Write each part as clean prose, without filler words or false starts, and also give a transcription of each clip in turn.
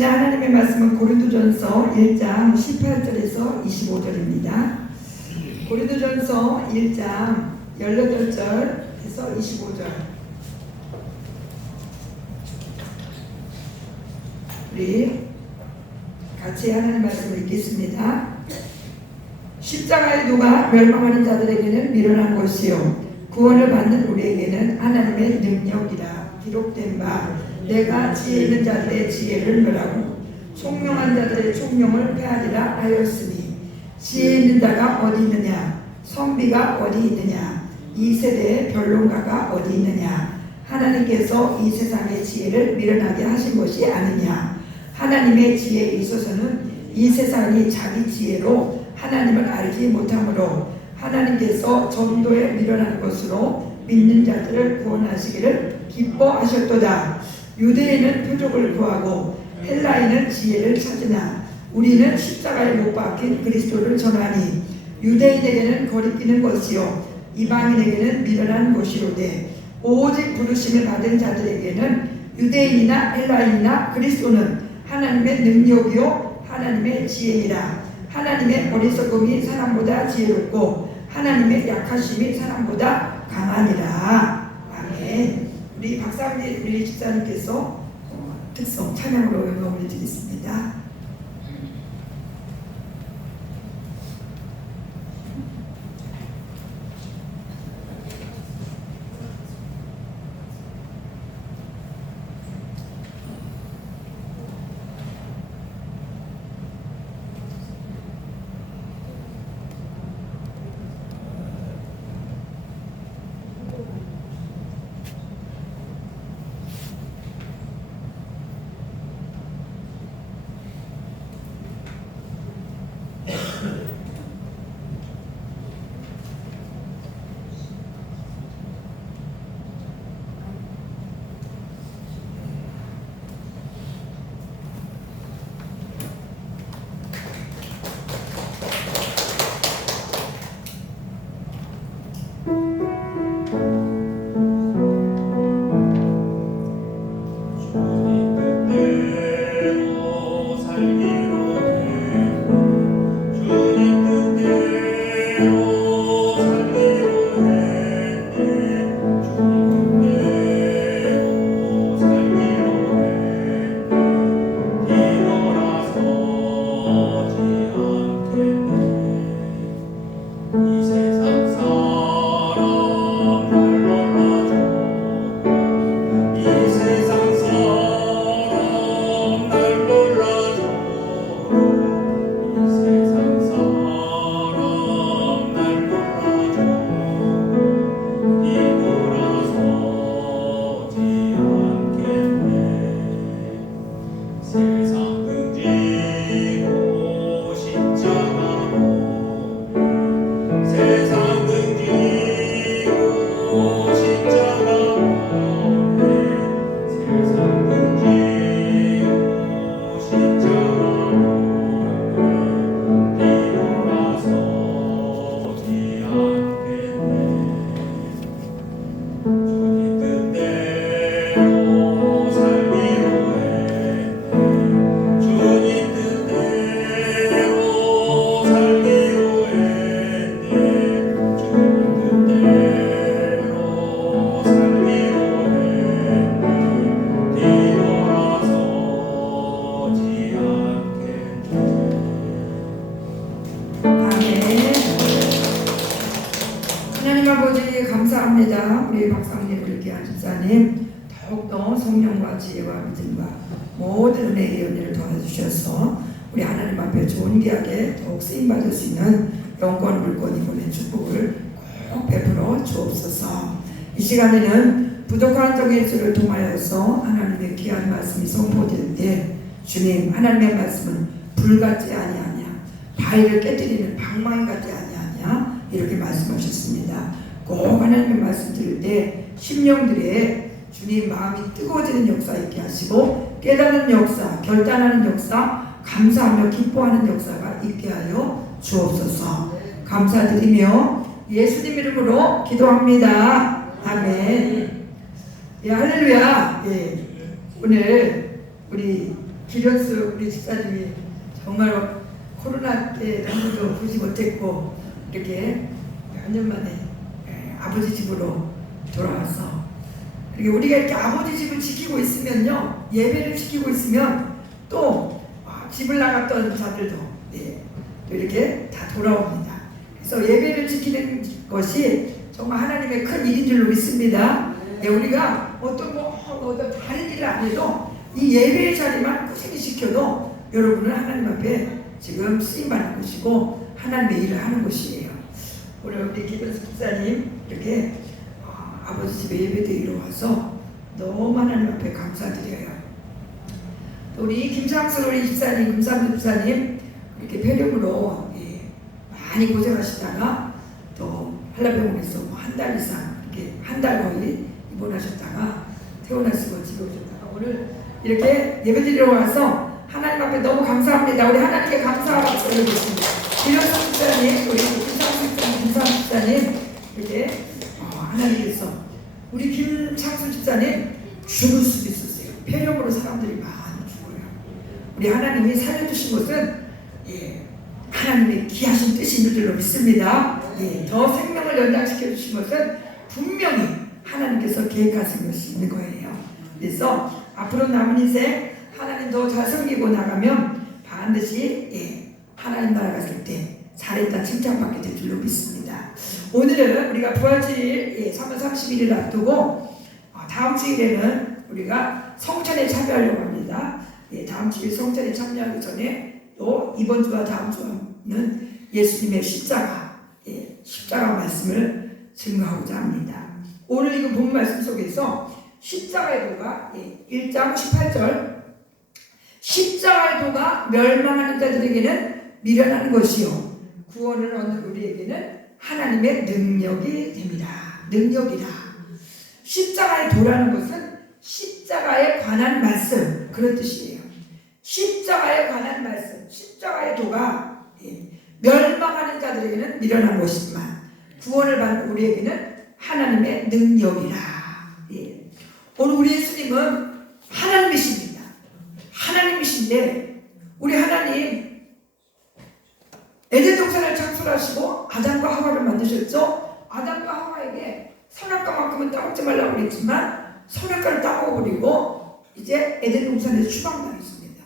주시는 하나님의 말씀은 고린도전서 1장 18절에서 25절입니다. 고린도전서 1장 18절에서 25절. 우리 같이 하나님 말씀을 읽겠습니다. 십자가의 도가 멸망하는 자들에게는 미련한 것이요 구원을 받는 우리에게는 하나님의 능력이라. 기록된 바 내가 지혜 있는 자들의 지혜를 멸하고 총명한 자들의 총명을 패하리라 하였으니 지혜 있는 자가 어디 있느냐, 선비가 어디 있느냐, 이 세대의 변론가가 어디 있느냐. 하나님께서 이 세상의 지혜를 미련하게 하신 것이 아니냐. 하나님의 지혜에 있어서는 이 세상이 자기 지혜로 하나님을 알지 못하므로 하나님께서 전도에 미련한 것으로 믿는 자들을 구원하시기를 기뻐하셨도다. 유대인은 표적을 구하고 헬라인은 지혜를 찾으나 우리는 십자가에 못 박힌 그리스도를 전하니 유대인에게는 거리끼는 것이요 이방인에게는 미련한 것이로되 오직 부르심을 받은 자들에게는 유대인이나 헬라인이나 그리스도는 하나님의 능력이요 하나님의 지혜이라. 하나님의 어리석음이 사람보다 지혜롭고 하나님의 약하심이 사람보다 강하니라. 아멘. 우리 박상진 우리 집사님께서 특성 찬양으로 영광을 드리겠습니다. 감사합니다. 우리 박상진 우리 귀한 집사님 더욱더 성령과 지혜와 믿음과 모든 은혜의 은혜를 도와주셔서 우리 하나님 앞에 좋은 귀하게 더욱 쓰임받을 수 있는 영권 물권이 보낸 축복을 꼭 베풀어 주옵소서. 이 시간에는 부족한 적의 수를 통하여서 하나님의 귀한 말씀이 선포될 때 주님 하나님의 말씀은 불같지 아니하냐 바위를 깨뜨리는 방망이 같지 아니하냐 이렇게 말씀하셨습니다. 꼭 하나님의 말씀 들을 때 심령들의 주님 마음이 뜨거워지는 역사 있게 하시고 깨닫는 역사, 결단하는 역사, 감사하며 기뻐하는 역사가 있게 하여 주옵소서. 감사드리며 예수님 이름으로 기도합니다. 아멘. 예, 할렐루야. 예, 오늘 우리 기련수 우리 집사님이 정말 코로나 때 아무도 보지 못했고 이렇게 몇 년 만에 아버지 집으로 돌아와서 우리가 이렇게 아버지 집을 지키고 있으면요, 예배를 지키고 있으면 또 집을 나갔던 자들도 또 이렇게 다 돌아옵니다. 그래서 예배를 지키는 것이 정말 하나님의 큰 일인 줄로 믿습니다. 우리가 어떤 다른 일을 안 해도 이 예배의 자리만 꾸준히 지켜도 여러분은 하나님 앞에 지금 쓰임받는 것이고 하나님의 일을 하는 것이에요. 오늘 우리 김현수 집사님 이렇게 아버지 집에 예배드리러 와서 너무 하나님 앞에 감사드려요. 또 우리 김창수 우리 집사님, 금삼 집사님 이렇게 폐렴으로 많이 고생하시다가 또 한라병원에서 한 달 이상 이렇게 한 달 거의 입원하셨다가 퇴원하시고 집에 오셨다가 오늘 이렇게 예배드리러 와서 하나님 앞에 너무 감사합니다. 우리 하나님께 감사하고 올려드립니다. 김현수 집사님, 우리 김창수 집사님, 김삼 집사님 이렇게 하나님께서 우리 김창수 집사님 죽을 수도 있었어요. 폐렴으로 사람들이 많이 죽어요. 우리 하나님이 살려주신 것은 하나님의 귀하신 뜻이 있는 줄로 믿습니다. 더 생명을 연장시켜 주신 것은 분명히 하나님께서 계획하신 것이 있는 거예요. 그래서 앞으로 남은 인생 하나님 더 잘 섬기고 나가면 반드시 하나님 나라 갔을 때 잘했다 칭찬받게 될 줄로 믿습니다. 오늘은 우리가 부활주일 3월 31일 앞두고 다음 주일에는 우리가 성찬에 참여하려고 합니다. 다음 주일 성찬에 참여하기 전에 또 이번 주와 다음 주는 예수님의 십자가 말씀을 증거하고자 합니다. 오늘 이거 본 말씀 속에서 십자가의 도가 1장 18절 십자가의 도가 멸망하는 자들에게는 미련한 것이요 구원을 얻는 우리에게는 하나님의 능력이 됩니다. 능력이다. 십자가의 도라는 것은 십자가에 관한 말씀 그런 뜻이에요. 십자가에 관한 말씀, 십자가의 도가 멸망하는 자들에게는 미련한 것이지만 구원을 받는 우리에게는 하나님의 능력이라. 오늘 우리 예수님은 하나님이십니다. 하나님이신데 우리 하나님 에덴 동산을 창설하시고 아담과 하와를 만드셨죠. 아담과 하와에게 선악과만큼은 따먹지 말라고 그랬지만 선악과를 따먹어버리고 이제 에덴 동산에서 추방당했습니다.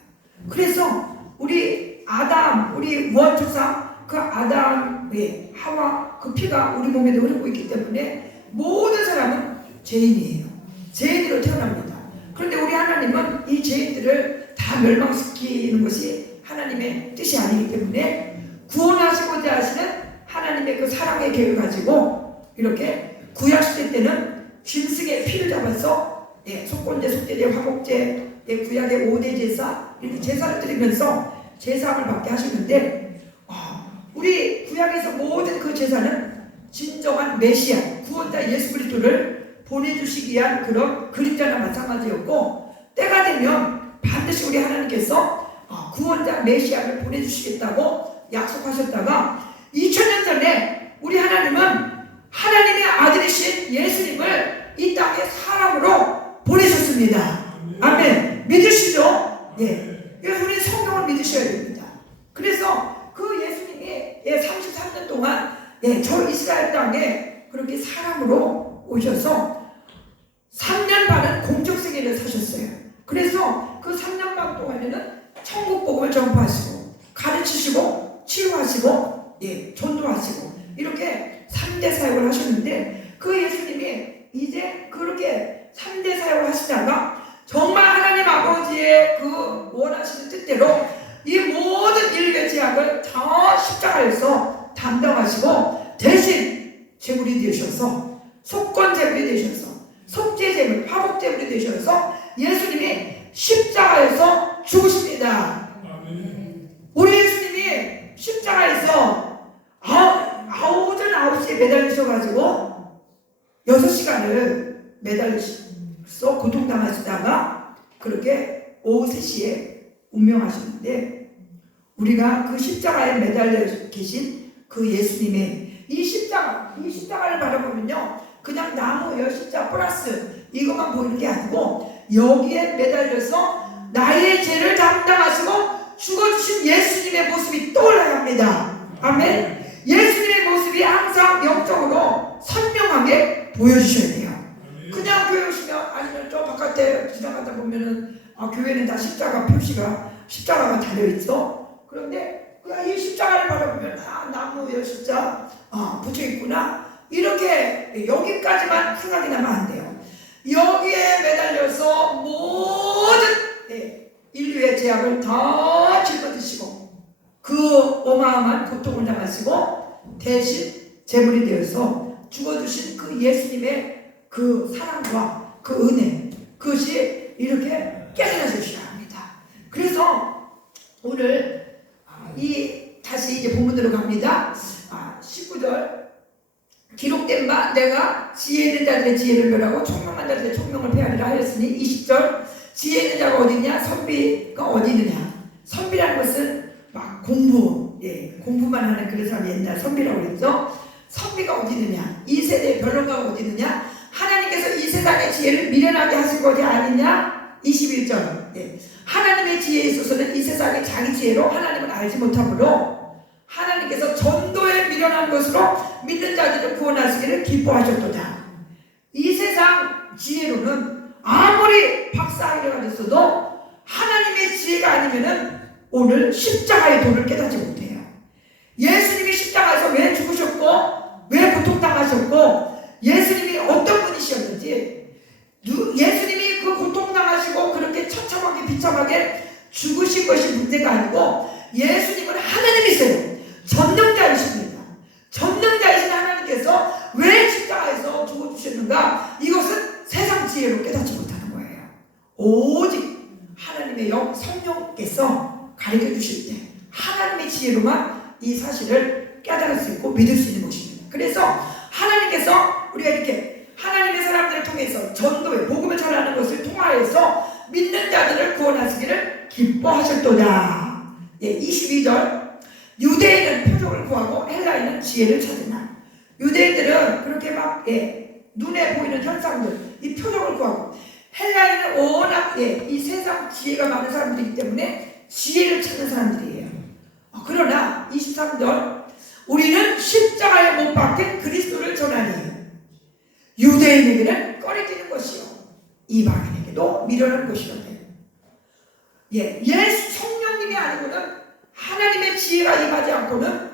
그래서 우리 아담, 우리 원조상 그 아담, 하와 그 피가 우리 몸에도 흐르고 있기 때문에 모든 사람은 죄인이에요. 죄인으로 태어납니다. 그런데 우리 하나님은 이 죄인들을 다 멸망시키는 것이 하나님의 뜻이 아니기 때문에 구원하시고자 하시는 하나님의 그 사랑의 계획을 가지고 이렇게 구약시대 때는 짐승의 피를 잡아서 속건제, 속죄제, 화목제, 구약의 5대 제사 이렇게 제사를 드리면서 제사함을 받게 하시는데 우리 구약에서 모든 그 제사는 진정한 메시아, 구원자 예수 그리스도를 보내주시기 위한 그런 그림자나 마찬가지였고 때가 되면 반드시 우리 하나님께서 구원자 메시아를 보내주시겠다고 약속하셨다가 2000년 전에 우리 하나님은 하나님의 아들이신 예수님을 이 땅에 사람으로 보내셨습니다. 아멘. 믿으시죠? 그래서 우리 성경을 믿으셔야 됩니다. 그래서 그 예수님이 33년 동안 저 이스라엘 땅에 그렇게 사람으로 오셔서 3년 반은 공적 생애를 사셨어요. 그래서 그 3년 반 동안에는 천국 복음을 전파하시고 가르치시고 치유하시고 전도하시고 이렇게 3대 사역을 하셨는데 그 예수님이 이제 그렇게 3대 사역을 하시다가 정말 하나님 아버지의 그 원하시는 뜻대로 이 모든 인류의 죄악을 다 십자가에서 담당하시고 대신 제물이 되셔서 속건 제물이 되셔서 속죄 제물, 화목 제물이 되셔서 예수님이 십자가에서 죽으십니다. 우리 예수님이 십자가에서 오전 9시에 매달리셔가지고 6시간을 매달리셔서 고통당하시다가 그렇게 오후 3시에 운명하셨는데 우리가 그 십자가에 매달려 계신 그 예수님의 이 십자가를 바라보면요 그냥 나무예요. 십자가 플러스 이것만 보이는 게 아니고 여기에 매달려서 나의 죄를 담당하시고 죽어주신 예수님의 모습이 떠올라야 합니다. 아멘. 예수님의 모습이 항상 영적으로 선명하게 보여주셔야 돼요. 그냥 교회 오시면 아니면 저 바깥에 지나가다 보면은 교회는 다 십자가 표시가 십자가가 달려있어. 그런데 그냥 이 십자가를 바라보면 나무에 십자 붙여있구나 이렇게 여기까지만 생각이 나면 안 돼요. 여기에 매달려서 모든 인류의 죄악을 다 짊어지시고 그 어마어마한 고통을 당하시고 대신 제물이 되어서 죽어주신 그 예수님의 그 사랑과 그 은혜, 그것이 이렇게 깨달아 주셔야 합니다. 그래서 오늘 다시 이제 본문으로 갑니다. 19절 기록된 바 내가 지혜 있는 자들의 지혜를 멸하고 총명한 자들의 총명을 폐하리라 하였으니 20절 지혜 있는 자가 어디 있냐? 선비가 어디 있느냐? 선비라는 것은 막 공부만 하는 그런 사람이 옛날 선비라고 그랬죠. 선비가 어디 있느냐? 이 세대의 변론가가 어디 있느냐? 하나님께서 이 세상의 지혜를 미련하게 하신 것이 아니냐? 21절 하나님의 지혜에 있어서는 이 세상의 자기 지혜로 하나님을 알지 못하므로 하나님께서 전도에 미련한 것으로 믿는 자들을 구원하시기를 기뻐하셨도다. 이 세상 지혜로는 아무리 박사학위가 됐어도 하나님의 지혜가 아니면은 오늘 십자가의 도를 깨닫지 못해요. 예수님이 십자가에서 왜 죽으셨고 왜 고통당하셨고 예수님이 어떤 분이셨는지 예수님이 그 고통당하시고 그렇게 처참하게 비참하게 죽으신 것이 문제가 아니고 예수님은 하나님이세요. 전능자이십니다. 전능자이신 하나님께서 왜 십자가에서 죽어주셨는가? 이것은 세상 지혜로 깨닫지 못하는 거예요. 오직 하나님의 성령께서 가르쳐 주실 때 하나님의 지혜로만 이 사실을 깨달을 수 있고 믿을 수 있는 것입니다. 그래서 하나님께서 우리가 이렇게 하나님의 사람들을 통해서 전도에 복음을 전하는 것을 통하여서 믿는 자들을 구원하시기를 기뻐하셨도다. 22절 유대인은 표적을 구하고 헬라인은 지혜를 찾으나 유대인들은 그렇게 막 눈에 보이는 현상들 이 표적을 구하고 헬라인은 워낙 이 세상 지혜가 많은 사람들이기 때문에 지혜를 찾는 사람들이에요. 그러나 23절 우리는 십자가에 못 박힌 그리스도를 전하니 유대인에게는 꺼리끼는 것이요 이방인에게도 미련한 것이거든요. 예수 성령님이 아니고는 하나님의 지혜가 임하지 않고는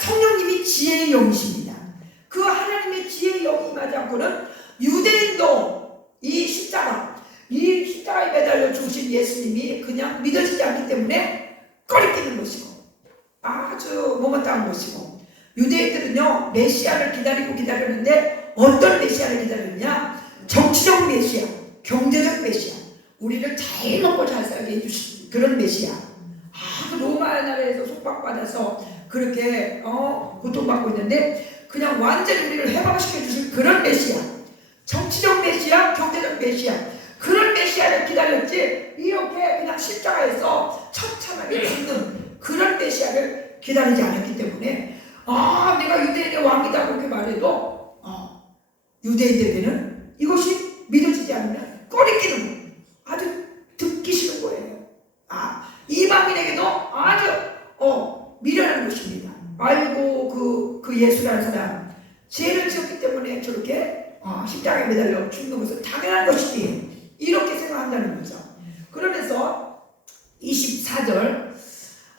성령님이 지혜의 영이십니다. 그 하나님의 지혜의 영이 임하지 않고는 유대인도 이 십자가에 매달려 죽으신 예수님이 그냥 믿어지지 않기 때문에 꺼리끼는 것이고 아주 못마땅한 것이고 유대인들은요 메시아를 기다렸는데 어떤 메시아를 기다렸냐? 정치적 메시아, 경제적 메시아, 우리를 잘 먹고 잘 살게 해주신 그런 메시아. 그 로마 나라에서 속박받아서 그렇게 고통받고 있는데 그냥 완전히 우리를 해방시켜 주실 그런 메시아, 정치적 메시아, 경제적 메시아, 그런 메시아를 기다렸지 이렇게 그냥 십자가에서 처참하게 죽는 그런 메시아를 기다리지 않았기 때문에 내가 유대인의 왕이다 그렇게 말해도 유대인들에게는 이것이 믿어지지 않으면 꺼리끼는 아주 듣기 싫은 거예요. 이방인에게도 아주 미련한 것입니다. 아이고 그 예수라는 사람 죄를 지었기 때문에 저렇게 십자가에 매달려 죽는 것은 당연한 것이지 이렇게 생각한다는 거죠. 그러면서 24절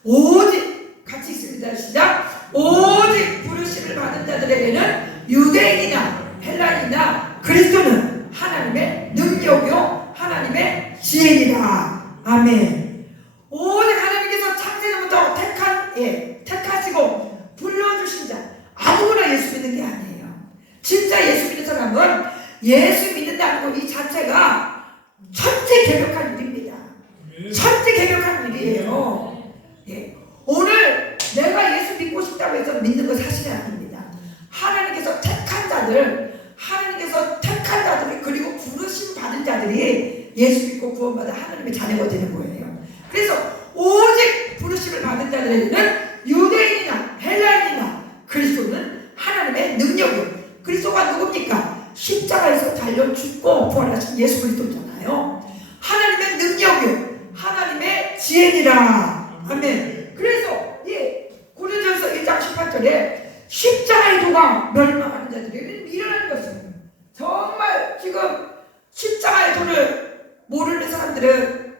오직 같이 있습니다. 시작. 오직 부르심을 받은 자들에게는 유대인이나 헬라인이나 그리스도는 하나님의 능력이요 하나님의 지혜이다. 아멘. 오직 하나님께서 창세전부터 택하시고 불러주신 자 아무나 예수 믿는 게 아니에요. 진짜 예수 믿는 사람은 예수 믿는다는 것 이 자체가 천재개벽한 일입니다. 천재개벽한 일이에요. 오늘 내가 예수 믿고 싶다고 해서 믿는 건 사실이 아닙니다. 하나님께서 택한 자들이 그리고 부르심 받은 자들이 예수 믿고 구원받아 하나님의 자녀가 되는 거예요. 그래서 오직 부르심을 받은 자들에게는 유대인이나 헬라인이나 그리스도는 하나님의 능력이에요. 그리스도가 누굽니까? 십자가에서 달려 죽고 부활하신 예수 그리스도잖아요. 하나님의 능력이에요. 지혜니라. 아멘. 그래서 고린도전서 1장 18절에 십자가의 도가 멸망하는 자들에게는 미련한 것은, 정말 지금 십자가의 도를 모르는 사람들은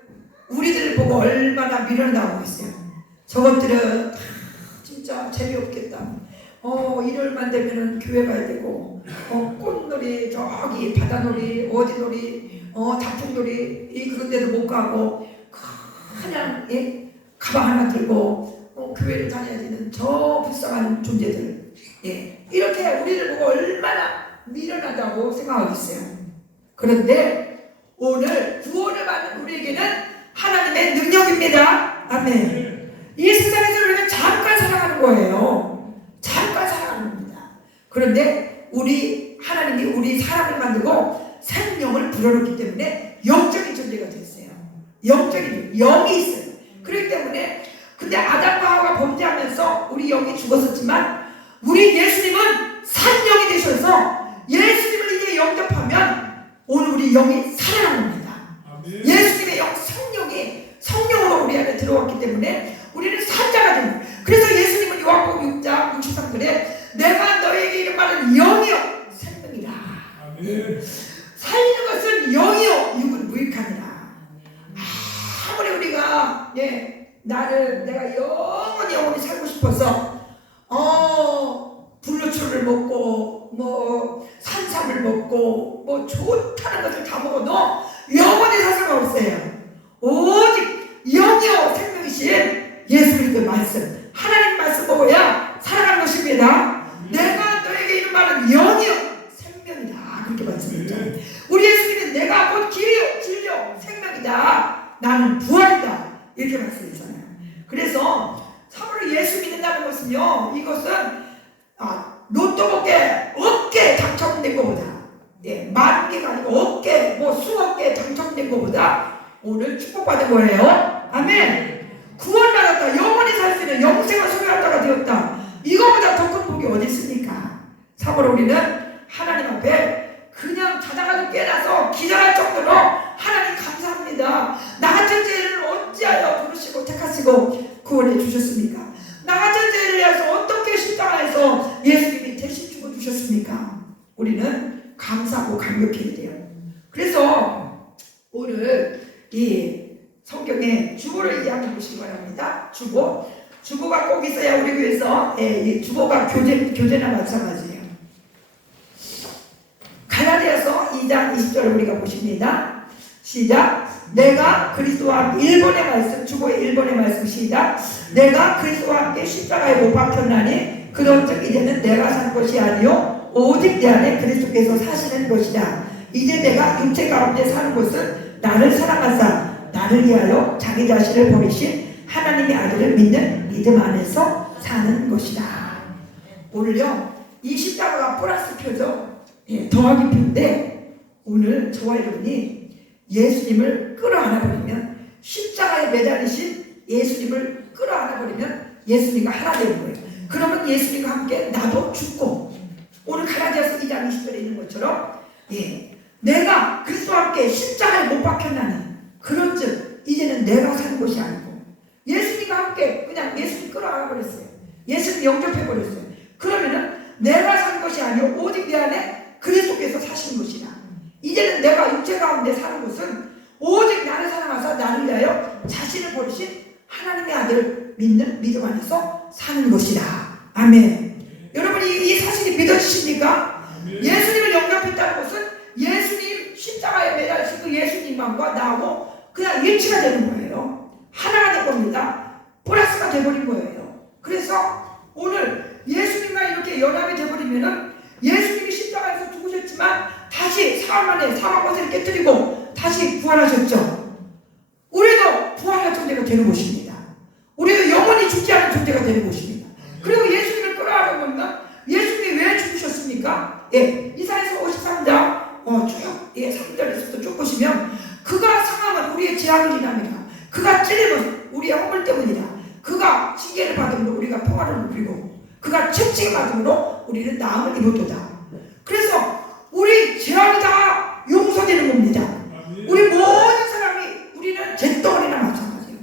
우리들을 보고 얼마나 미련하다고 했어요. 저것들은 다 진짜 재미없겠다. 일요일만 되면은 교회 가야 되고, 꽃놀이, 저기 바다놀이, 어디놀이, 단풍놀이, 그런 데도 못 가고, 그냥 가방 하나 들고 교회를 다녀야 되는 저 불쌍한 존재들, 이렇게 우리를 보고 얼마나 미련하다고 생각하겠어요. 그런데 오늘 구원을 받는 우리에게는 하나님의 능력입니다. 아멘. 이 세상에서 우리는 잠깐 살아가는 거예요. 잠깐 살아가는 겁니다. 그런데 하나님이 우리 사람을 만들고 생명을 불어넣기 때문에 영적인 존재가 됐어요. 영적인 영이 있어요. 그렇기 때문에, 근데 아담과 하와가 범죄하면서 우리 영이 죽었었지만, 우리 예수님은 산영이 되셔서 예수님을 이제 영접하면 오늘 우리 영이 살아납니다. 예수님의 영, 성령으로 우리 안에 들어왔기 때문에 우리는 산자가 됩니다. 그래서 예수님은 요한복음 6장 63절에 내가 너에게 이른 말은 영이요 생명이라. 살리는 것은 영이요 육은 무익하니라. 아무리 우리가 내가 영원히 살고 싶어서 불로초를 먹고 산삼을 먹고 좋다는 것을 다 먹어도 영원히 살 수가 없어요. 오직 영이요 생명이신 예수 그리스도의 말씀, 하나님 말씀 먹어야 살아가는 것입니다. 내가 너에게 이른 말은 영이요 생명이다, 그렇게 말씀했죠. 우리 예수님은 내가 곧 길이요 진리요 생명이다, 나는 부활이다, 이렇게 말씀했잖아요. 그래서 참으로 예수 믿는다는 것은요, 이것은 로또 어깨 당첨된 것보다, 만 개가 아니고 어깨, 수억 개 당첨된 것보다 오늘 축복받은 거예요. 아멘. 구원받았다, 영원히 살 수 있는 영생을 소유할 자가 되었다, 이거보다 더 큰 복이 어디 있습니까? 참으로 우리는 하나님 앞에 그냥 자다가도 깨나서 기절할 정도로 하나님 감사합니다. 나 같은 죄를 어찌하여 부르시고 택하시고 구원해 주셨습니까? 나 같은 죄를 위해서 어떻게 십자가에서 예수님이 대신 죽어주셨습니까? 우리는 감사하고 감격해야 돼요. 그래서 오늘 이 성경에 주보를 이해하는 보시기 바랍니다. 주보가 꼭 있어야 우리 교회에서 이 주보가 교재나 마찬가지예요. 갈라디아서 2장 20절을 우리가 보십니다. 시작. 내가 그리스도와 함께 1번의 말씀, 주보의 1번의 말씀 시작. 내가 그리스도와 함께 십자가에 못 박혔나니 그런즉 이제는 내가 산 것이 아니요 오직 내 안에 그리스도께서 사시는 것이다. 이제 내가 육체 가운데 사는 것은 나를 사랑하사 나를 위하여 자기 자신을 버리신 하나님의 아들을 믿는 믿음 안에서 사는 것이다. 오늘요, 이 십자가가 플러스 표죠. 더하기 표인데, 오늘 저와 여러분이 예수님을 끌어안아버리면, 십자가에 매달리신 예수님을 끌어안아버리면 예수님과 하나 되는 거예요. 그러면 예수님과 함께 나도 죽고, 오늘 갈라디아서 2장 20절에 있는 것처럼 내가 그리스도와 함께 십자가에 못 박혔나니 그런즉 이제는 내가 사는 것이 아니고, 예수님과 함께 그냥 예수님 끌어안아버렸어요. 예수님 영접해버렸어요. 그러면은 내가 산 것이 아니요 오직 내 안에 그리스도께서 사시는 것이다. 이제는 내가 육체 가운데 사는 것은 오직 나를 사랑하사 나를 위하여 자신을 버리신 하나님의 아들을 믿는 믿음 안에서 사는 것이다. 아멘. 여러분이 이 사실이 믿어지십니까? 예수님을 영접했다는 것은 예수님 십자가에 매달리신 그 예수님만과 나하고 그냥 일치가 되는 거예요. 하나가 된 겁니다. 플러스가 돼버린 거예요. 그래서 오늘 예수님과 이렇게 연합이 돼버리면은 예수님이 십자가에서 죽으셨지만 다시 사흘 만에 사망권세를 깨뜨리고 다시 부활하셨죠. 우리도 부활할 존재가 되는 것입니다. 우리도 영원히 죽지 않은 존재가 되는 것입니다. 그리고 예수님을 끌어안으면 예수님이 왜 죽으셨습니까? 이사야서 53장 쭉 3절에서도 쭉 보시면 그가 상함은 우리의 재앙을 인함이라, 그가 찔림은 우리의 허물 때문이라, 그가 징계를 받음으로 우리가 평화를 누리고 그가 채찍을 받음으로 우리는 나음을 입었도다. 그래서 우리 재앙이 다 용서되는 겁니다. 우리 모든 사람이, 우리는 잿덩어리나 마찬가지예요.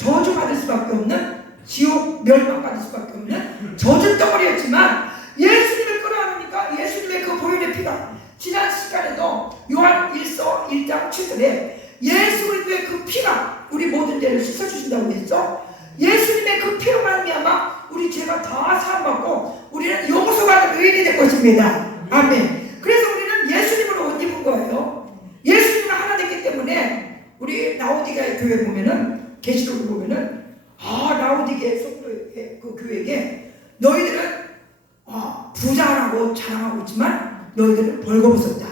저주받을 수밖에 없는, 지옥 멸망받을 수밖에 없는 저주 덩어리였지만 예수님을 끌어안으니까 예수님의 그 보혈의 피가, 지난 시간에도 요한 1서 1장 7절에 예수 그리스도의 그 피가 우리 모든 죄를 씻어주신다고 했죠. 예수님의 그 피로 말미암아 우리 죄가 다 사함받고 우리는 용서받은 의인이 될 것입니다. 아멘. 그래서 우리는 예수님으로 옷 입은 거예요. 예수님을 하나 됐기 때문에 우리 라오디게아 교회 보면은, 계시록을 보면은, 라오디게아 성도의 그 교회에게 너희들은 부자라고 자랑하고 있지만 너희들은 벌거벗었다.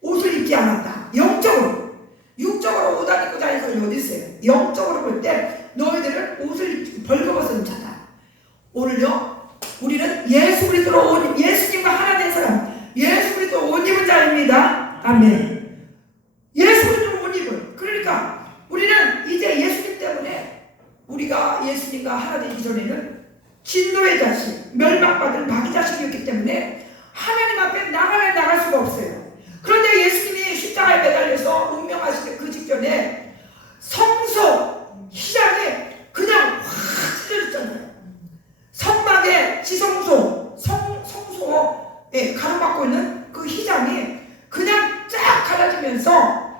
옷을 입지 않았다. 영적으로. 육적으로 옷 안 입고 다니는 사람이 어디 있어요? 영적으로 볼 때 너희들은 옷을 벌거벗은 자다. 오늘요, 우리는 예수 그리스도로 예수님과 하나 된 사람, 예수 그리스도 옷 입은 자입니다. 아멘. 예수 그리스도로 옷 입은. 그러니까 우리는 이제 예수님 때문에, 우리가 예수님과 하나 되기 전에는 진노의 자식, 멸망받은 마귀 자식이었기 때문에 하나님 앞에 나갈 수가 없어요. 그런데 예수님이 십자가에 매달려서 운명하실 그 직전에 성소 희장에 그냥 확 찢어졌잖아요. 성막의 지성소, 성소에 가로막고 있는 그 희장이 그냥 쫙 갈라지면서,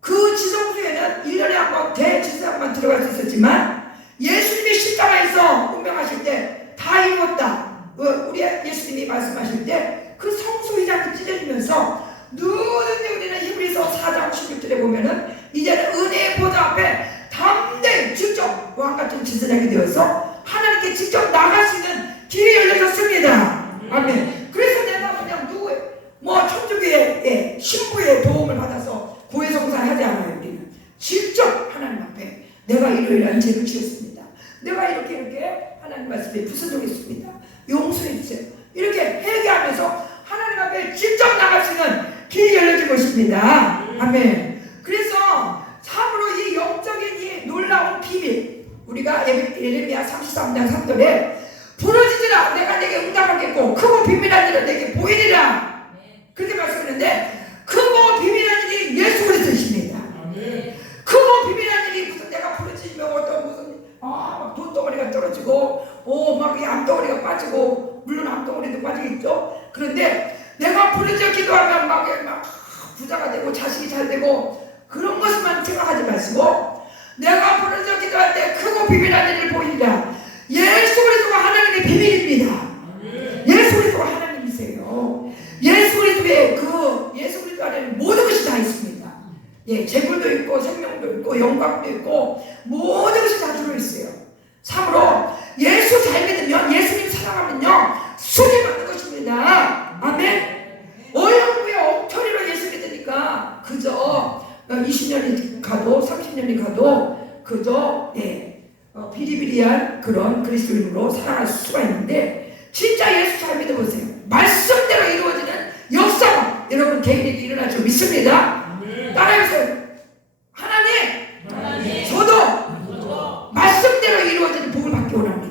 그 지성소에는 1년에 한 번 대지상만 들어갈 수 있었지만 예수님이 십자가에서 운명하실 때 다 이루었다, 우리 예수님이 말씀하실 때 그 성소 희장이 찢어지면서 누구든지 우리는 히브리서 4장 16절에 보면은 이제는 은혜의 보좌 앞에 담대히 직접 왕같은 지선하게 되어서 하나님께 직접 나갈 수 있는 길이 열려졌습니다. 아멘. 그래서 내가 그냥 천주교의 신부의 도움을 받아서 고해성사하지 않아요. 우리는 직접 하나님 앞에 내가 이러이러한 죄를 지었습니다. 내가 이렇게 하나님 말씀에 부서졌습니다. 용서해 주세요. 이렇게 회개하면서 하나님 앞에 직접 나갈 수 있는 길이 열려진 것입니다. 아멘. 그래서 참으로 이 영적인 이 놀라운 비밀, 우리가 예레미야 33장 3절에 부르짖으라 내가 내게 응답하겠고 크고 비밀한 일은 내게 보이리라, 그렇게 말씀했는데, 크고 비밀한 일이 예수 그리스도이십니다. 크고 비밀한 일이 무슨 내가 부르짖으면 어떤 무슨 막 돈덩어리가 떨어지고 막 이 암덩어리가 빠지고, 물론 암덩어리도 빠지겠죠. 그런데 내가 부르짖어 기도하면 막 부자가 되고 자식이 잘 되고 그런 것만 생각하지 마시고, 내가 부르짖어 기도할 때 크고 비밀한 일을 보이리라. 예수 그리스도가 하나님의 비밀입니다. 예수 그리스도가 하나님이세요. 예수 그리스도 안에는 모든 것이 다 있습니다. 재물도 있고 생명도 있고 영광도 있고 모든 것이 다 들어있어요. 참으로 예수 잘 믿으면, 예수님 사랑하면요 수리 받는 것입니다. 아멘. 어영부의 엉터리로 예수 믿으니까 그저 20년이 가도 30년이 가도 그저 비리비리한 그런 그리스도인으로 살아갈 수가 있는데, 진짜 예수 잘 믿어보세요. 말씀대로 이루어지는 역사가 여러분 개인에게 일어날 줄 믿습니다. 따라해보세요. 하나님, 저도 말씀대로 이루어지는 복을 받기 원합니다.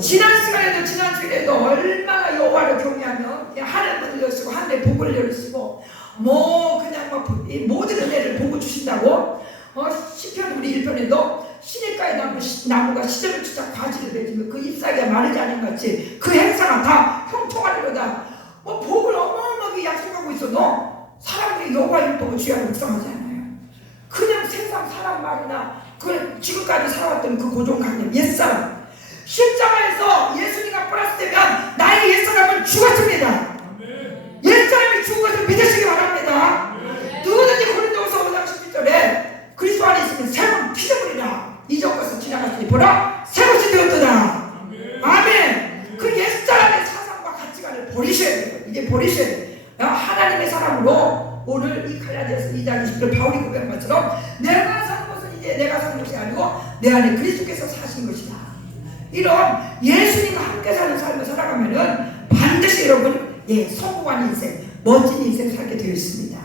지난 시간에도 지난 주일에도 얼마나 여호와를 경외하며 하늘 문을 열시고 하늘의 복을 열시고 그냥 모든 은혜를 복을 주신다고, 시편 우리 1편에도 시냇가의 나무가 시절을 추자 과지를 맺으며 그 잎사귀가 마르지 않은 같이 그 행사가 다 형통하리로다. 복을 어마어마하게 약속하고 있어도 사람들이 여호와의 율법을 주의하고 묵상하지 않아요. 그냥 세상 사람 말이나 지금까지 살아왔던 그 고정관념, 옛사람, 십자가에서 예수님과 플러스되면 나의 옛사람은 죽었습니다. 옛사람이 죽은 것을 믿으시기 바랍니다. 누구든지 고린도후서 5장 11절에 그리스도 안에 있으면 새로운 피조물이라, 이전 것은 지나갔으니 보라 새 것이 되었도다. 아멘. 그 옛사람의 사상과 가치관을 버리셔야 돼요. 이제 버리셔야 돼요. 하나님의 사람으로 오늘 이 갈라디아서 2장 20절 바울이 고백한 것처럼 내가 사는 것은 이제 내가 사는 것이 아니고 내 안에 그리스도께서 사신 것이다. 이런 예수님과 함께 사는 삶을 살아가면은 반드시 여러분 성공한 인생, 멋진 인생 살게 되어 있습니다.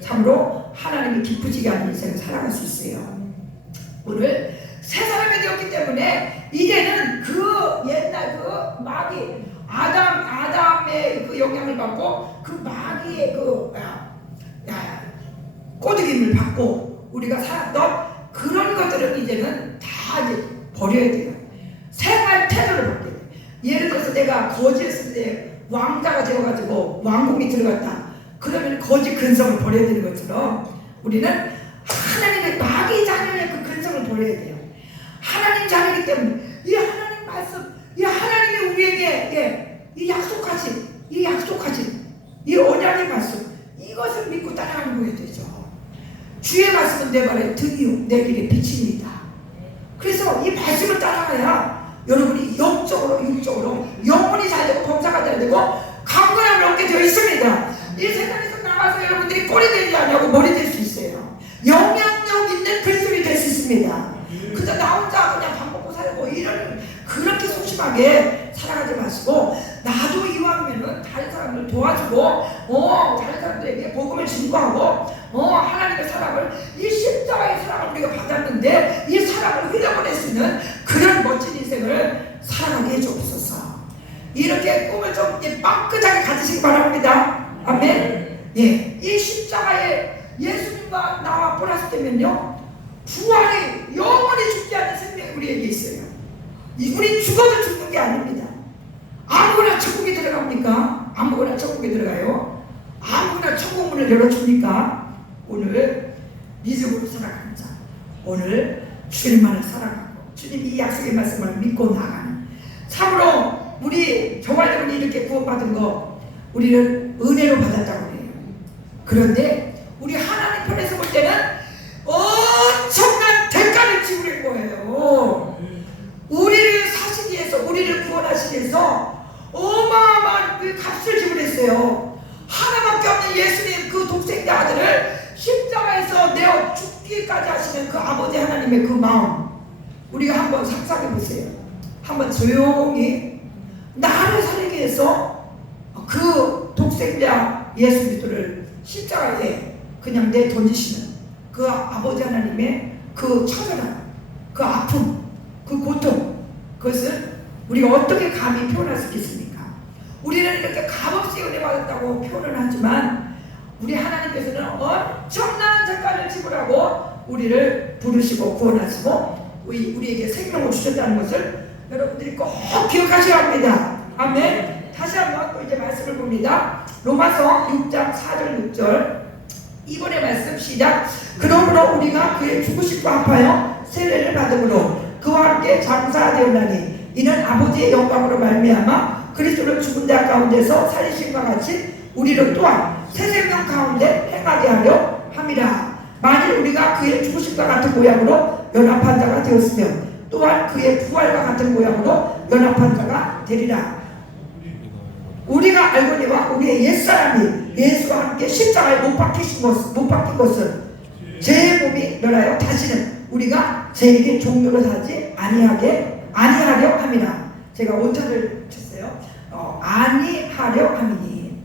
참으로 하나님이 기쁘시게 하는 인생을 살아갈 수 있어요. 오늘 새 사람이 되었기 때문에 이제는 그 옛날 그 마귀 아담의 그 영향을 받고 그 마귀의 그 꼬드김을 받고 우리가 살았던 그런 것들은 이제는 다 이제 버려야 돼요. 생활 태도를 바뀌어야 돼요. 예를 들어서 내가 거지였을 때 왕자가 되어가지고 왕궁에 들어갔다. 그러면 거지 근성을 버려야 되는 것처럼 우리는 하나님의 마귀 자녀의 그 근성을 버려야 돼요. 하나님 자녀이기 때문에 이 하나님 말씀, 이 하나님이 우리에게 이 약속하신 이 언약의 말씀, 이것을 믿고 따라가는 거야 되죠. 주의 말씀은 내 발의 등이요 내 길의 빛입니다. 그래서 이 말씀을 따라가야 여러분이 영적으로 육적으로 영혼이 잘 되고 범사가 잘 되고 강건함을 얻게 되어 있습니다. 이 세상에서 나가서 여러분들이 꼬리 되지 않냐고 머리 될 수 있어요. 영향력 있는 그리스도인이 될 수 있습니다. 그저 나 혼자 그냥 밥 먹고 살고 이런 그렇게 소심하게 살아가지 마시고, 나도 이왕이면은 다른 사람들 도와주고 다른 사람들에게 복음을 증거하고 하나님의 사랑을, 이 십자가의 사랑을 우리가 받았는데 이 사랑을 흘려보낼 수 있는 그런 멋진 인생을 살아가게 해주옵소서. 이렇게 꿈을 좀 빵긋하게 가지시기 바랍니다. 아멘. 예, 이 십자가에 예수님과 나와 플러스 되면요, 부활이 영원히 죽지 않는 생명이 우리에게 있어요. 우리 죽어도 죽는 게 아닙니다. 아무거나 천국에 들어갑니까? 아무거나 천국에 들어가요? 아무거나 천국 문을 열어줍니까? 오늘 믿음으로 살아가는 자, 오늘 주님만을 살아가고 주님 이 약속의 말씀을 믿고 나가는, 참으로 우리 저와 여러분이 이렇게 구원받은 거 우리는 은혜로 받았다고 해요. 그런데 우리 하나님 편에서 볼 때는 엄청난 대가를 지불한 거예요. 우리를 사시기 위해서, 우리를 구원하시기 위해서 어마어마한 그 값을 지불했어요. 하나밖에 없는 예수님 그 독생자 아들을 십자가에서 내어 죽기까지 하시는 그 아버지 하나님의 그 마음, 우리가 한번 상상해 보세요. 한번 조용히 나를 살리기 위해서 그 독생자 예수 그리스도를 십자가에 그냥 내 던지시는 그 아버지 하나님의 그 처절한 그 아픔, 그 고통, 그것을 우리가 어떻게 감히 표현할 수 있겠습니까? 우리는 이렇게 값없이 은혜 받았다고 표현을 하지만 우리 하나님께서는 엄청난 대가를 지불하고 우리를 부르시고 구원하시고 우리에게 생명을 주셨다는 것을 여러분들이 꼭 기억하셔야 합니다. 아멘. 다시 한번 또 이제 말씀을 봅니다. 로마서 6장 4절 6절 이번의 말씀 시작. 그러므로 우리가 그의 죽으심과 합하여 세례를 받음으로 그와 함께 장사되었나니 이는 아버지의 영광으로 말미암아 그리스도를 죽은 자 가운데서 살리심과 같이 우리를 또한 새 생명 가운데 행하게 하려 함이라. 만일 우리가 그의 죽으심과 같은 모양으로 연합한 자가 되었으면 또한 그의 부활과 같은 모양으로 연합한 자가 되리라. 우리가 알거니와 우리의 옛사람이 예수와 함께 십자가에 못 박힌 것은 제 몸이 멸하여 다시는 우리가 제에게 종료를 하지 아니하려 함이라. 제가 오타를 쳤어요. 아니하려 함이니.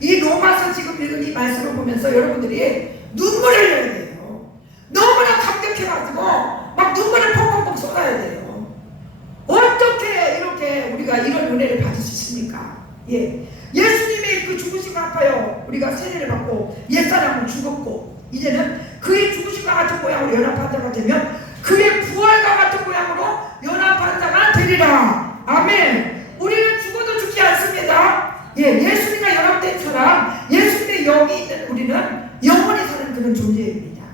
이 로마서 지금 읽은 이 말씀을 보면서 여러분들이 눈물을 흘려야 돼요. 너무나 감격해가지고 막 눈물을 펑펑펑 쏟아야 돼요. 어떻게 이렇게 우리가 이런 은혜를 받을 수 있습니까? 예, 예수님의 그 죽으심과 합하여 우리가 세례를 받고 옛사람은 죽었고 이제는 그의 죽으심과 같은 모양으로 연합한 자가 되면 그의 부활과 같은 모양으로 연합한 자가 되리라. 아멘. 우리는 죽어도 죽지 않습니다. 예, 예수님과 연합된 사람, 예수님의 영이 있는 우리는 영원히 사는 그런 존재입니다.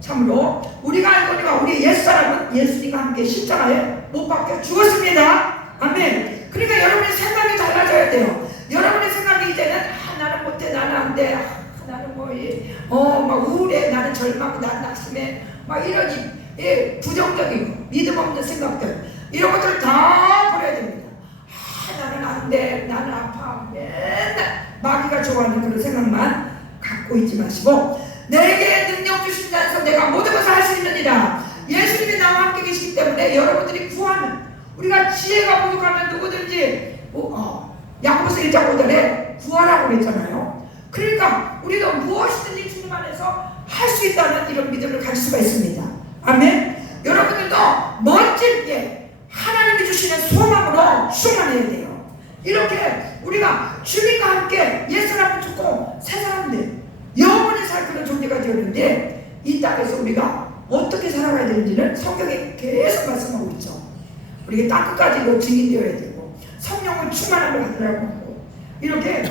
참으로 우리가 알거니와 우리 옛사람은 예수님과 함께 십자가에 못 박혀 죽었습니다. 아멘. 그러니까 여러분의 생각이 달라져야 돼요. 여러분의 생각이 이제는 나는 못해, 나는 안 돼, 나는 막 우울해, 나는 절망, 나는 낙심해, 막 이런 부정적인 믿음 없는 생각들, 이런 것들 다 버려야 됩니다. 나는 안 돼, 나는 아파, 맨날 마귀가 좋아하는 그런 생각만 갖고 있지 마시고 내게 능력 주신 자에서 내가 모든 것을 할 수 있느니라. 예수님이 나와 함께 계시기 때문에 여러분들이 구하는, 우리가 지혜가 부족하면 누구든지 야고보서 1장 5절에 구하라고 그랬잖아요. 그러니까 우리도 무엇이든지 주님 안에서 할 수 있다는 이런 믿음을 가질 수가 있습니다. 아멘. 여러분들도 멋진 하나님이 주시는 소망으로 충만해야 돼요. 이렇게 우리가 주님과 함께 옛사람은 죽고 새사람들 영원히 살 그런 존재가 되었는데 이 땅에서 우리가 어떻게 살아가야 되는지는 성경에 계속 말씀하고 있죠. 우리가 딱 끝까지 증인되어야 되고 성령을 충만함을 받으라고 하고 이렇게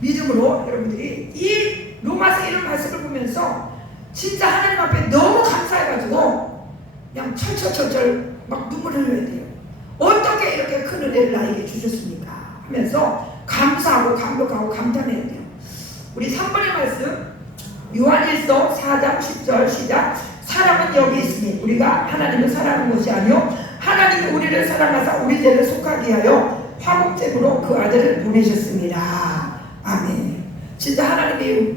믿음으로 여러분들이 이 로마서 이런 말씀을 보면서 진짜 하나님 앞에 너무 감사해가지고 그냥 철철철철 막 눈물을 흘려야 돼요. 어떻게 이렇게 큰 은혜를 나에게 주셨습니까? 하면서 감사하고 감격하고 감탄해야 돼요. 우리 3번의 말씀 요한일서 4장 10절 시작. 사랑은 여기 있으니 우리가 하나님을 사랑하는 것이 아니요 하나님이 우리를 사랑하사 우리 죄를 속하게 하여 화목제물로 그 아들을 보내셨습니다. 아멘. 진짜 하나님이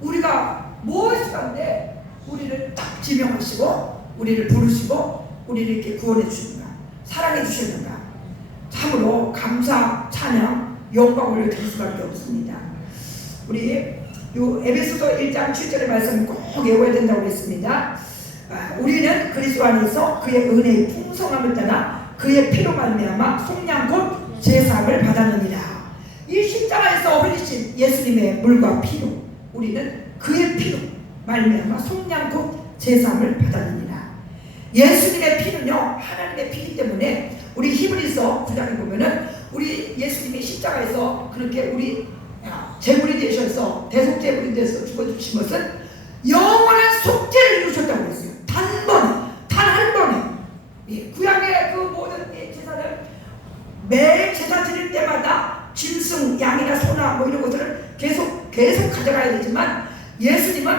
우리가 무엇이건데 우리를 딱 지명하시고 우리를 부르시고 우리를 이렇게 구원해 주시는가, 사랑해 주시는가. 참으로 감사, 찬양, 영광을 드릴 수밖에 없습니다. 우리 요 에베소서 1장 7절의 말씀 꼭 외워야 된다고 했습니다. 우리는 그리스도 안에서 그의 은혜의 풍성함을 따라 그의 피로 말미암아 속량 곧 제사함을 받았느니라. 이 십자가에서 흘리신 예수님의 물과 피로 우리는 그의 피로 말미암아 속량 곧 제사함을 받았느니라. 예수님의 피는요 하나님의 피이기 때문에 우리 히브리서 9장에 보면은 우리 예수님이 십자가에서 그렇게 우리 제물이 되셔서 대속제물이 되어서 죽어주신 것은 영원한 속죄를 이루셨다고 했어요. 단번에, 단 한 번에. 예, 구약의 그 모든 제사를 매일 제사 드릴 때마다 짐승, 양이나 소나 뭐 이런 것들을 계속 가져가야 되지만 예수님은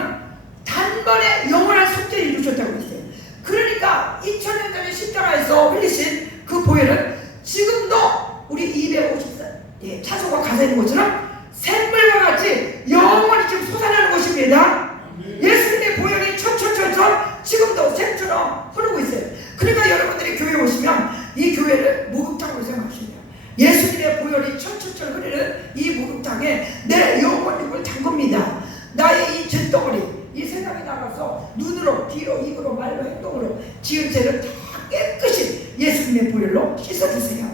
단번에 영원한 속죄를 이루셨다고 했어요. 그러니까 2000년 전에 십자가에서 흘리신 그 보혈은 지금도 우리 254 차소가 가서 있는 것처럼 샘물과 같이 영원히 지금 솟아나는 것입니다. 예수님의 보혈이 철철철철 지금도 샘처럼 흐르고 있어요. 그러니까 여러분들이 교회에 오시면 이 교회를 목욕탕으로 생각하시면 예수님의 보혈이 철철철 흐르는 이 목욕탕에 내 영혼을 담급니다. 나의 이 죄덩어리, 이 생각이 나가서 눈으로, 귀로, 입으로, 말로, 행동으로 지은 죄를 다 깨끗이 예수님의 보혈로 씻어주세요.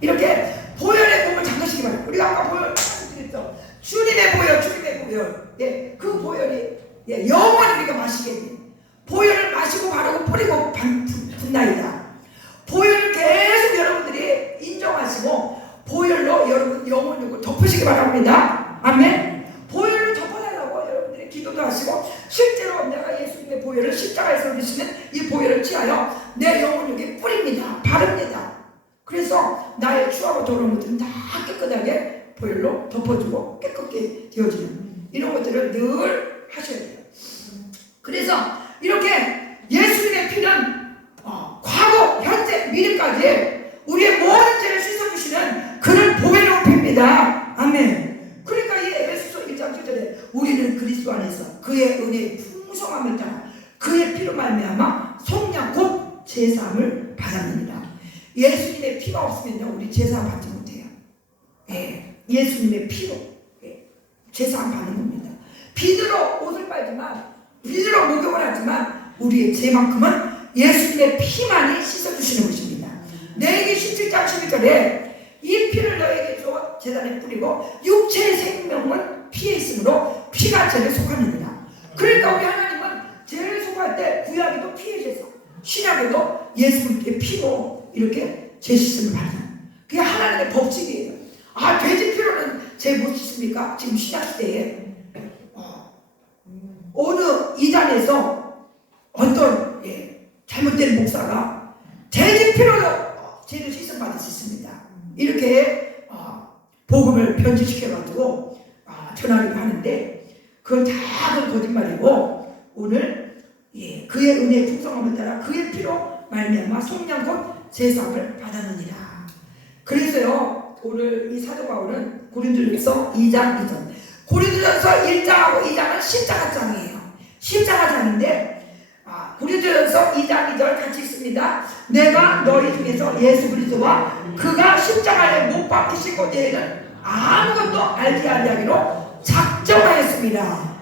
이렇게 보혈의 몸을 잠그시기 바랍니다. 우리가 아까 보혈 드렸죠. 주님의 보혈, 주님의 보혈. 예, 그 보혈이 영원히 우리가 마시게 돼요. 보혈을 마시고 바르고 뿌리고 분나이다. 보혈을 계속 여러분들이 인정하시고 보혈로 여러분 영혼을 덮으시기 바랍니다. 아멘. 보혈을 덮어달라고 여러분들이 기도도 하시고 실제로 내가 예수님의 보혈을 십자가에서 흘리시는 이 보혈을 취하여 내 영혼에게 뿌립니다. 바릅니다. 그래서 나의 추하고 더러운 것들은 다 깨끗하게 보혈로 덮어주고 깨끗게 되어지는 이런 것들을 늘 하셔야 돼요. 그래서 이렇게 예수님의 피는 과거, 현재, 미래까지 우리의 모든 죄를 씻어주시는 그런 보혈의 피입니다. 아멘. 그러니까 이 에베소서 1장 7절에 우리는 그리스도 안에서 그의 은혜의 풍성함을 따라 그의 피로 말미암아 속량 곧 제사함을 받았느니라. 예수님의 피가 없으면요 우리 제사함 받지 못해요. 예수님의 피로 제사함 받는 겁니다. 비누로 옷을 빨지만 비누로 목욕을 하지만 우리의 죄만큼은 예수님의 피만이 씻어주시는 것입니다. 레위기 17장 12절에 이 피를 너에게 주어 제단에 뿌리고 육체의 생명은 피에 있으므로 피가 죄를 속하느니라. 그러니까 우리 하나님은 죄를 속할 때 구약에도 피의 제사, 신약에도 예수님의 피로 이렇게 죄 씻음을 받는 그게 하나님의 법칙이에요. 돼지 피로는 죄 못 씻습니까? 지금 신약시대에 어느 이단에서 어떤 잘못된 목사가 돼지 피로로 죄를 씻음 받을 수 있습니다. 이렇게 복음을 변질시켜가지고 전하기도 하는데 그건 다 거짓말이고 오늘 그의 은혜의 풍성함을 따라 그의 피로 말미암아 속량 곧 제사함을 받았느니라. 그래서요 오늘 이 사도 바울은 고린도전서 2장 2절 고린도전서 1장하고 2장은 십자가장이에요. 십자가장인데 고린도전서 2장 2절 같이 읽습니다. 내가 너희 중에서 예수 그리스도와 그가 십자가에 못 박히신 것에 대해서는 아무것도 알지 아니하기로 작정하였습니다.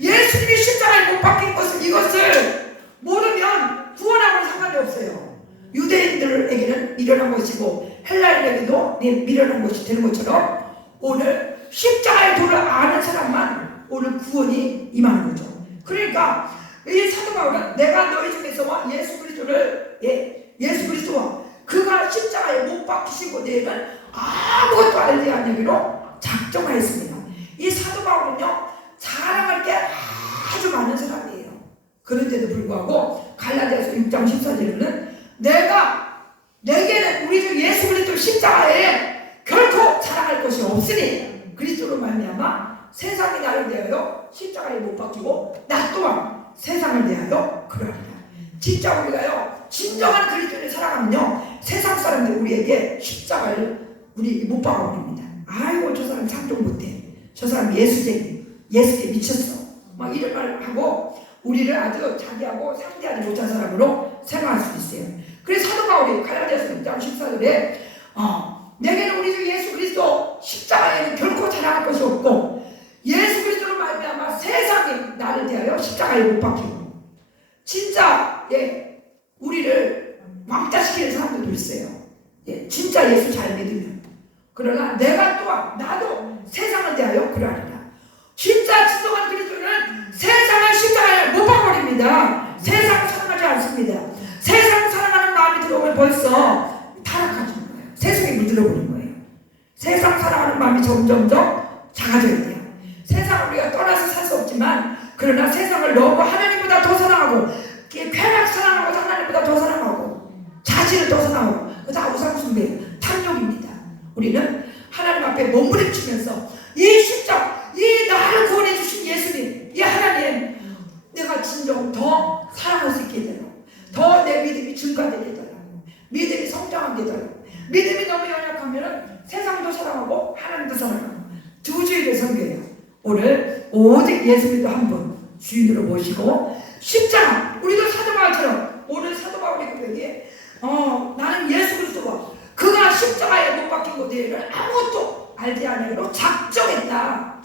예수님이 십자가에 못 박힌 것은 이것을 모르면 구원하고는 상관이 없어요. 유대인들에게는 미련한 것이고 헬라인에게도 미련한 것이 되는 것처럼 오늘 십자가의 도를 아는 사람만 오늘 구원이 임하는 거죠. 그러니까 이 사도 바울은 내가 너희 중에서 예수 그리스도를 예수 그리스도와 그가 십자가에 못 박히시고 너희는 아무것도 알지 아니하기로 작정하였습니다. 이 사도 바울은요 자랑할 게 아주 많은 사람이에요. 그런데도 불구하고 갈라디아서 6장 14절에는 내게는 우리 주 예수 그리스도 십자가에 결코 자랑할 것이 없으니 그리스도로 말미암아 세상이 나를 대하여 십자가에 못 박히고 나 또한 세상을 대하여 그러하리라. 진짜 우리가요 진정한 그리스도를 사랑하면요 세상 사람들 우리에게 십자가를 우리 못 박아버립니다. 아이고 저 사람 상종 못해, 저 사람 예수쟁이, 예수에 미쳤어, 막 이런 말 하고 우리를 아주 자기하고 상대하지 못한 사람으로 생각할 수 있어요. 그래서 사도 바울이 갈라디아서 6장 14절에 내게는 우리 주 예수 그리스도 십자가에는 결코 자랑할 것이 없고 예수 그리스도로 말미암아 세상이 나를 대하여 십자가에 못 박히고 진짜 우리를 왕따시키는 사람들도 있어요. 진짜 예수 잘 믿으면. 그러나 내가 또한 나도 세상을 대하여 그러하리라. 진짜 진정한 그리스도는 세상을 십자가에 못 박아버립니다. 세상 사랑하지 않습니다. 세상 사랑하는 마음이 들어오면 벌써 타락하는 거예요. 세상에 물들어버린 거예요. 세상 사랑하는 마음이 점점점 작아져야 돼요. 세상을 우리가 떠나서 살 수 없지만 그러나 세상을 너무 하나님보다 더 사랑하고 쾌락 사랑하고 하나님보다 더 사랑하고 자신을 더 사랑하고 그거 다 우상숭배예요. 탐욕입니다. 우리는 하나님 앞에 몸부림치면서 이 십자가, 이 나를 구원해 주신 예수님, 이 하나님 내가 진정 더 사랑할 수 있게 되도록 더 내 믿음이 증가되도록 믿음이 성장하게 되도록 믿음이 너무 연약하면 세상도 사랑하고 하나님도 사랑하고 두 주일을 섬겨요. 오늘 오직 예수님도 한 분 주인으로 모시고 십자가 우리도 사도 바울처럼 오늘 사도 바울이 그에게 나는 예수 그리스도와 그가 십자가에 못 박힌 것들을 아무것도 알지 않으려고 작정했다.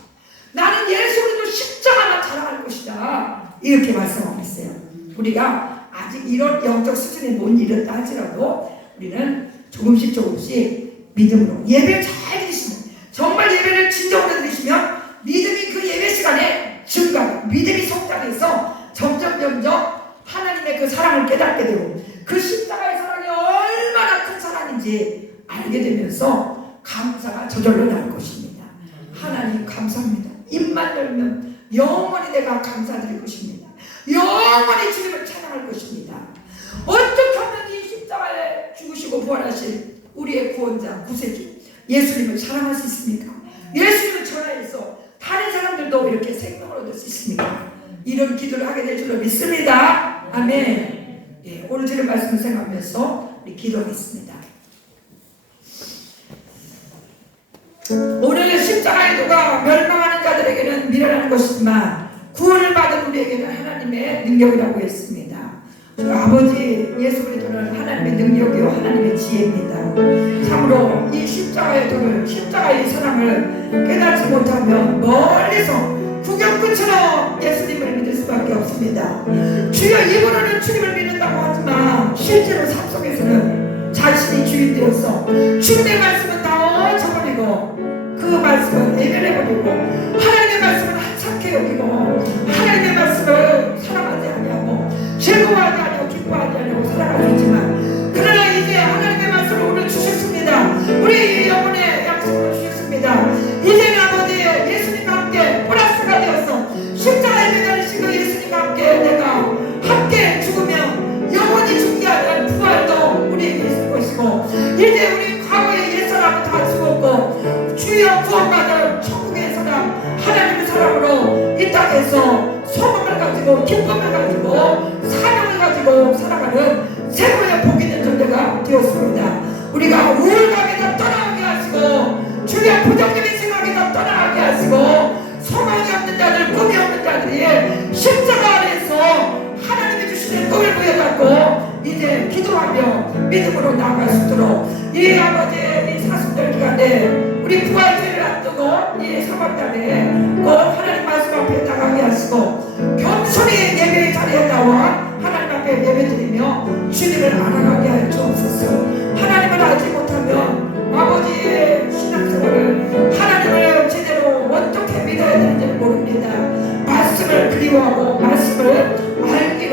나는 예수 그리스도 십자가만 자랑할 것이다. 이렇게 말씀하고 있어요. 우리가 아직 이런 영적 수준에 못 이뤘다 할지라도 우리는 조금씩 믿음으로 예배 잘 드리시면 정말 예배를 진정으로 드리시면 믿음이 그 예배 시간에 증가, 믿음이 성장해서 점점 하나님의 그 사랑을 깨닫게 되고 그 십자가의 사랑이 얼마나 큰 사랑인지 알게 되면서 감사가 저절로 날 것입니다. 하나님 감사합니다. 입만 열면 영원히 내가 감사드릴 것입니다. 영원히 주님을 찬양할 것입니다. 어떻게 하면 이 십자가에 죽으시고 부활하신 우리의 구원자 구세주 예수님을 사랑할 수 있습니까? 예수님을 전하여서 다른 사람들도 이렇게 생명을 얻을 수 있습니까? 이런 기도를 하게 될 줄로 믿습니다. 아멘. 오늘 들은 말씀을 생각하면서 우리 기도하겠습니다. 오늘 십자가의 도가 멸망하는 자들에게는 미련한 것이지만 구원을 받은 우리에게는 하나님의 능력이라고 했습니다. 아버지 예수 그리스도는 하나님의 능력이요 하나님의 지혜입니다. 참으로 이 십자가의 도를 십자가의 사랑을 깨닫지 못하면 멀리서 구경꾼처럼 예수님을 믿을 수밖에 없습니다. 주여 입으로는 주님을 믿는다고 하지만 실제로 삶 속에서는 자신이 주인 되어서 주님의 말씀은 다 잊어버리고 그 말씀은 예별해버리고 하나님의 말씀은 한착해 여기고 하나님의 말씀을 사랑하지 아니하고 즐거워하지 아니하고 기뻐하지 아니하고 살아가고 있지만 그러나 이제 하나님의 말씀을 오늘 주셨습니다. 우리 영혼의 약속을 주셨습니다. 이제는 아버지 예수님과 함께 플러스가 되어서 십자가에 매달리시고 예수님과 함께 내가 함께 죽으면 영원히 죽지 않은 부활도 우리에게 있을 것이고 이제 우리 과거의 옛사람은 다 죽었고 주여 구원받은 천국의 사람 하나님의 사람으로 이 땅에서 소망을 가지고 기쁨을 가지고 사명을 가지고 살아가는 새로운 복이 있는 존재가 되었습니다. 우리가 우울감에서 떠나게 하시고 주의 부정적인 생각에서 떠나게 하시고 소망이 없는 자들 꿈이 없는 자들이 십자가 안에서 하나님이 주시는 꿈을 부여잡고 이제 기도하며 믿음으로 나아갈 수 있도록 이 아버지의 이 사순절 기간에 우리 부활절을 앞두고 이 사박단에 꼭 하나님 말씀 앞에 나가게 하시고 겸손히 예배의 자리에 나와 하나님 앞에 예배드리며 주님을 알아가게 하여 주옵소서. 하나님을 알지 못하면 아버지의 신앙생활을 하나님을 제대로 어떻게 믿어야 되는지 모릅니다. 말씀을 그리워하고 말씀을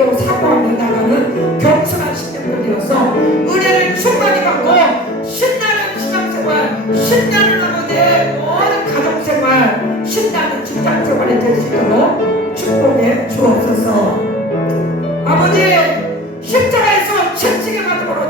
기도 사모하며 나가는 겸손한 신령들 되어서 은혜를 충만히 받고 신나는 신앙생활, 신나는 아버지의 모든 가정생활, 신나는 직장생활이 될 수 있도록 축복해 주옵소서. 아버지 십자가에서 채찍에 맞음으로